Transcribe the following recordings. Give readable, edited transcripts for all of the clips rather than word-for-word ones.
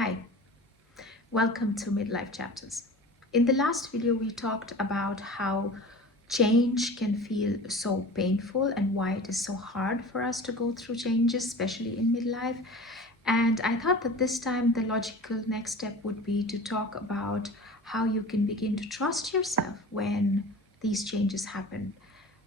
Hi, welcome to Midlife Chapters. In the last video, we talked about how change can feel so painful and why it is so hard for us to go through changes, especially in midlife. And I thought that this time the logical next step would be to talk about how you can begin to trust yourself when these changes happen,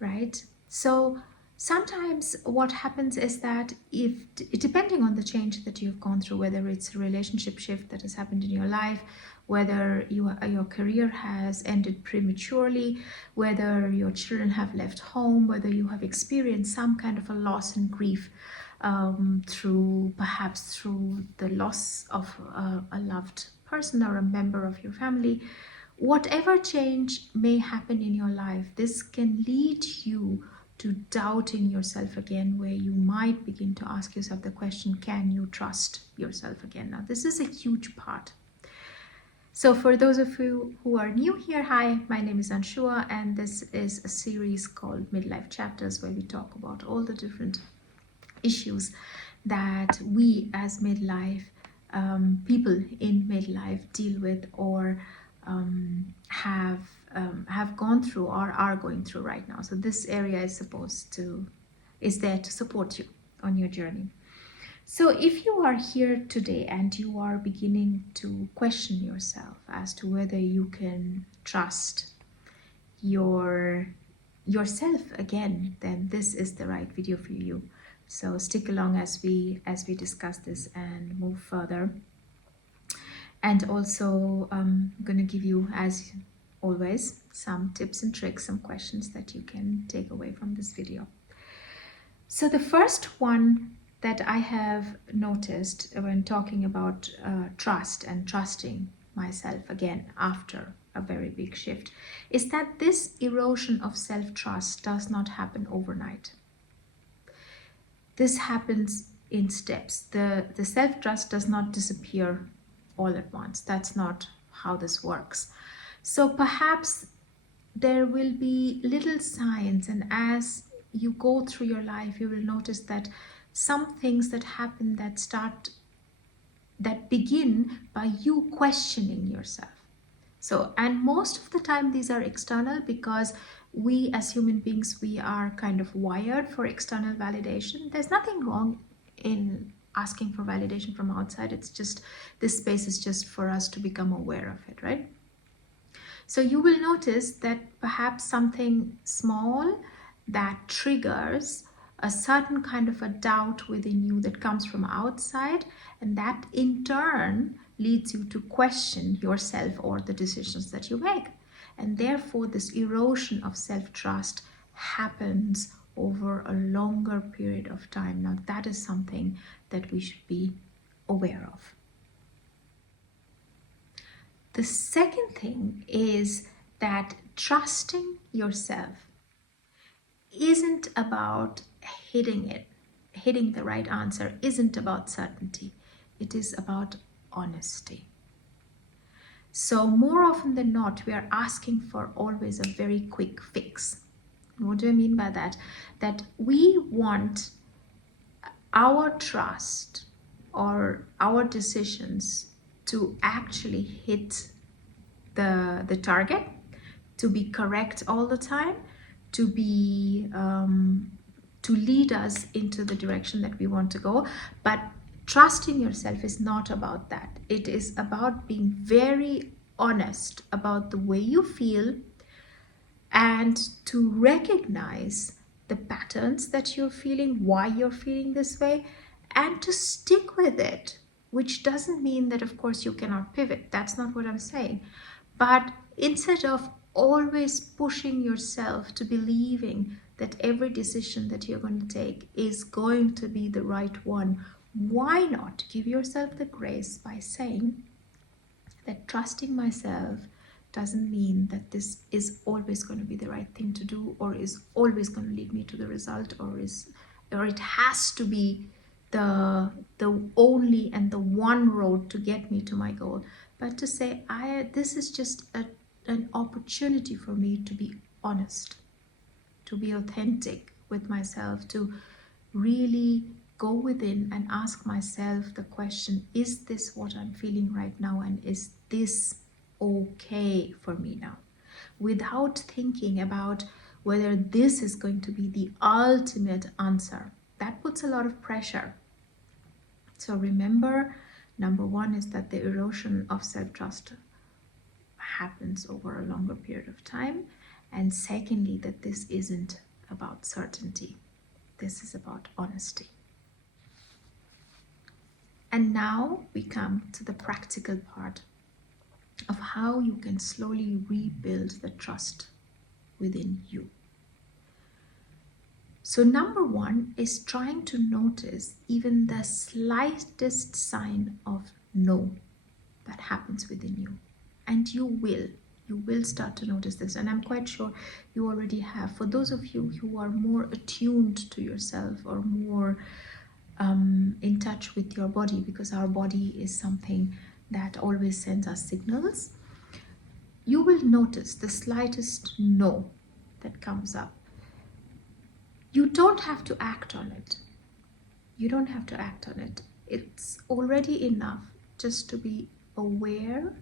right? So sometimes what happens is that if depending on the change that you've gone through, whether it's a relationship shift that has happened in your life, whether your career has ended prematurely, whether your children have left home, whether you have experienced some kind of a loss and grief, perhaps through the loss of a loved person or a member of your family. Whatever change may happen in your life, this can lead you to doubting yourself again, where you might begin to ask yourself the question, can you trust yourself again? Now, this is a huge part. So for those of you who are new here, hi, my name is Anshua, and this is a series called Midlife Chapters, where we talk about all the different issues that we as midlife people in midlife deal with, or have gone through or are going through right now. So this area is there to support you on your journey. So if you are here today and you are beginning to question yourself as to whether you can trust yourself again, then this is the right video for you. So stick along as we discuss this and move further. And also I'm going to give you, as always, some tips and tricks, some questions that you can take away from this video. So the first one that I have noticed when talking about trust and trusting myself again after a very big shift is that this erosion of self-trust does not happen overnight. This happens in steps. The self-trust does not disappear all at once. That's not how this works. So perhaps there will be little signs, and as you go through your life, you will notice that some things that happen that begin by you questioning yourself. So, and most of the time these are external, because we as human beings, we are kind of wired for external validation. There's nothing wrong in asking for validation from outside. It's just, this space is just for us to become aware of it, right? So you will notice that perhaps something small that triggers a certain kind of a doubt within you that comes from outside, and that in turn leads you to question yourself or the decisions that you make. And therefore this erosion of self-trust happens over a longer period of time. Now that is something that we should be aware of. The second thing is that trusting yourself isn't about hitting the right answer, isn't about certainty. It is about honesty. So more often than not, we are asking for always a very quick fix. What do I mean by that? That we want our trust or our decisions to actually hit the target, to be correct all the time, to be to lead us into the direction that we want to go. But trusting yourself is not about that. It is about being very honest about the way you feel, and to recognize the patterns that you're feeling, why you're feeling this way, and to stick with it, which doesn't mean that, of course, you cannot pivot. That's not what I'm saying. But instead of always pushing yourself to believing that every decision that you're going to take is going to be the right one, why not give yourself the grace by saying that trusting myself doesn't mean that this is always going to be the right thing to do, or is always going to lead me to the result, or it has to be the only and the one road to get me to my goal. But to say, this is just an opportunity for me to be honest, to be authentic with myself, to really go within and ask myself the question, is this what I'm feeling right now, and is this okay for me now? Without thinking about whether this is going to be the ultimate answer. That puts a lot of pressure. So remember, number one is that the erosion of self-trust happens over a longer period of time. And secondly, that this isn't about certainty. This is about honesty. And now we come to the practical part of how you can slowly rebuild the trust within you. So number one is trying to notice even the slightest sign of no that happens within you. And you will start to notice this. And I'm quite sure you already have. For those of you who are more attuned to yourself or more in touch with your body, because our body is something that always sends us signals, you will notice the slightest no that comes up. You don't have to act on it. You don't have to act on it. It's already enough just to be aware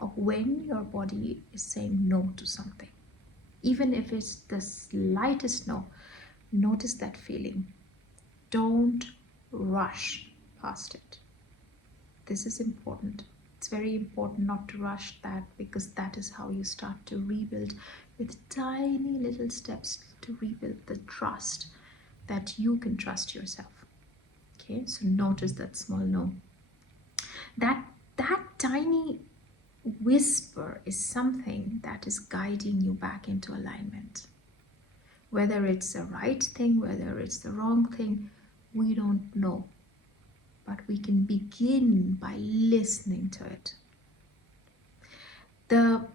of when your body is saying no to something. Even if it's the slightest no, notice that feeling. Don't rush past it. This is important. It's very important not to rush that, because that is how you start to rebuild with tiny little steps to rebuild the trust that you can trust yourself. Okay, so notice that small no. That tiny whisper is something that is guiding you back into alignment. Whether it's the right thing, whether it's the wrong thing, we don't know. But we can begin by listening to it. The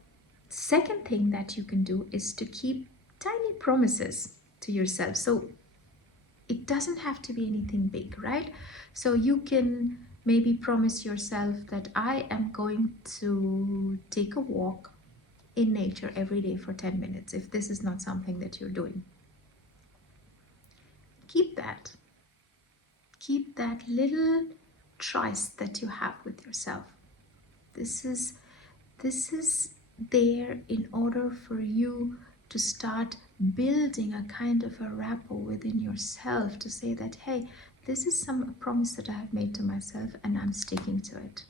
second thing that you can do is to keep tiny promises to yourself. So it doesn't have to be anything big, right? So you can maybe promise yourself that I am going to take a walk in nature every day for 10 minutes, if this is not something that you're doing. Keep that. Keep that little trust that you have with yourself. This is there in order for you to start building a kind of a rapport within yourself, to say that, hey, this is a promise that I have made to myself and I'm sticking to it.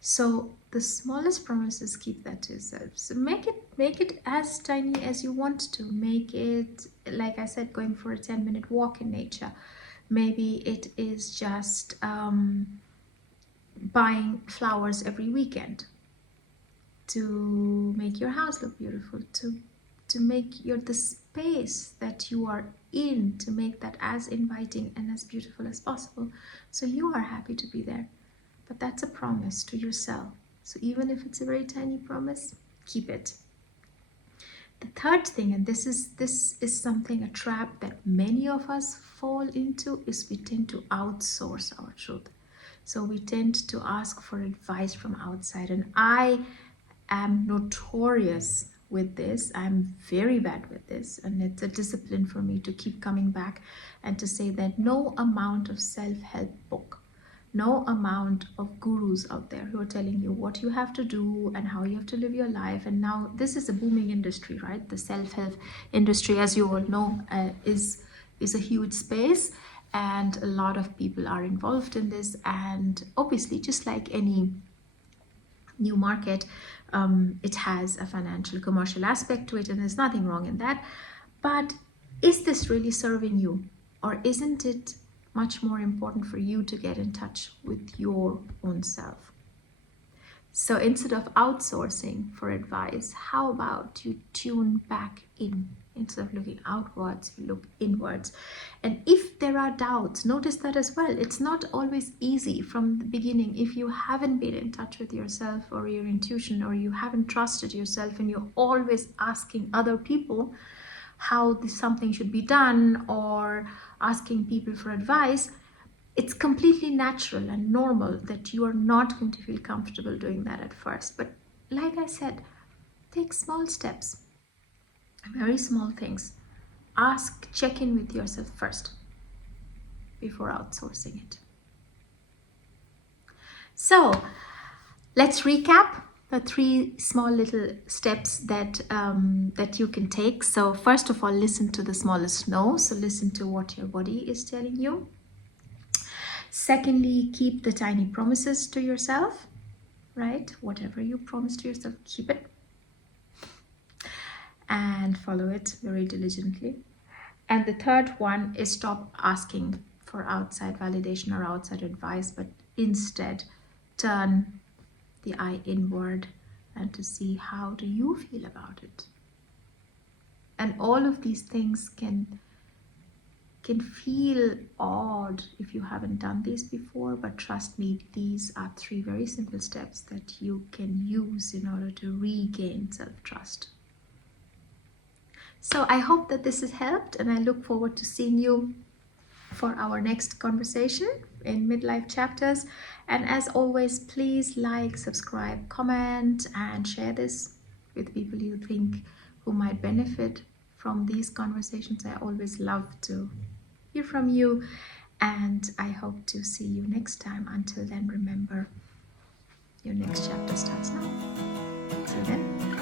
So the smallest promises, keep that to yourself. So make it as tiny as you want to. Make it, like I said, going for a 10-minute walk in nature. Maybe it is just buying flowers every weekend to make your house look beautiful, to make the space that you are in, to make that as inviting and as beautiful as possible, so you are happy to be there. But that's a promise to yourself. So even if it's a very tiny promise, keep it. The third thing, and this is something, a trap that many of us fall into, is we tend to outsource our truth. So we tend to ask for advice from outside, and I am notorious with this. I'm very bad with this, and it's a discipline for me to keep coming back and to say that no amount of self-help book, no amount of gurus out there who are telling you what you have to do and how you have to live your life. And now this is a booming industry, right? The self-help industry, as you all know, is a huge space, and a lot of people are involved in this. And obviously, just like any new market, it has a financial commercial aspect to it, and there's nothing wrong in that. But is this really serving you, or isn't it much more important for you to get in touch with your own self? So instead of outsourcing for advice, how about you tune back in? Instead of looking outwards, you look inwards. And if there are doubts, notice that as well. It's not always easy from the beginning. If you haven't been in touch with yourself or your intuition, or you haven't trusted yourself, and you're always asking other people how something should be done, or asking people for advice, it's completely natural and normal that you are not going to feel comfortable doing that at first. But like I said, take small steps, very small things. Check in with yourself first. before outsourcing it. So let's recap the 3 small little steps that that you can take. So first of all, listen to the smallest no. So listen to what your body is telling you. Secondly, keep the tiny promises to yourself, right? Whatever you promise to yourself, keep it and follow it very diligently. And the third one is stop asking for outside validation or outside advice, but instead turn the eye inward and to see how do you feel about it. And all of these things can feel odd if you haven't done these before, but trust me, these are 3 very simple steps that you can use in order to regain self-trust. So I hope that this has helped, and I look forward to seeing you for our next conversation in Midlife Chapters. And as always, please like, subscribe, comment, and share this with people you think who might benefit from these conversations. I always love to hear from you, and I hope to see you next time. Until then, remember, your next chapter starts now. See you then.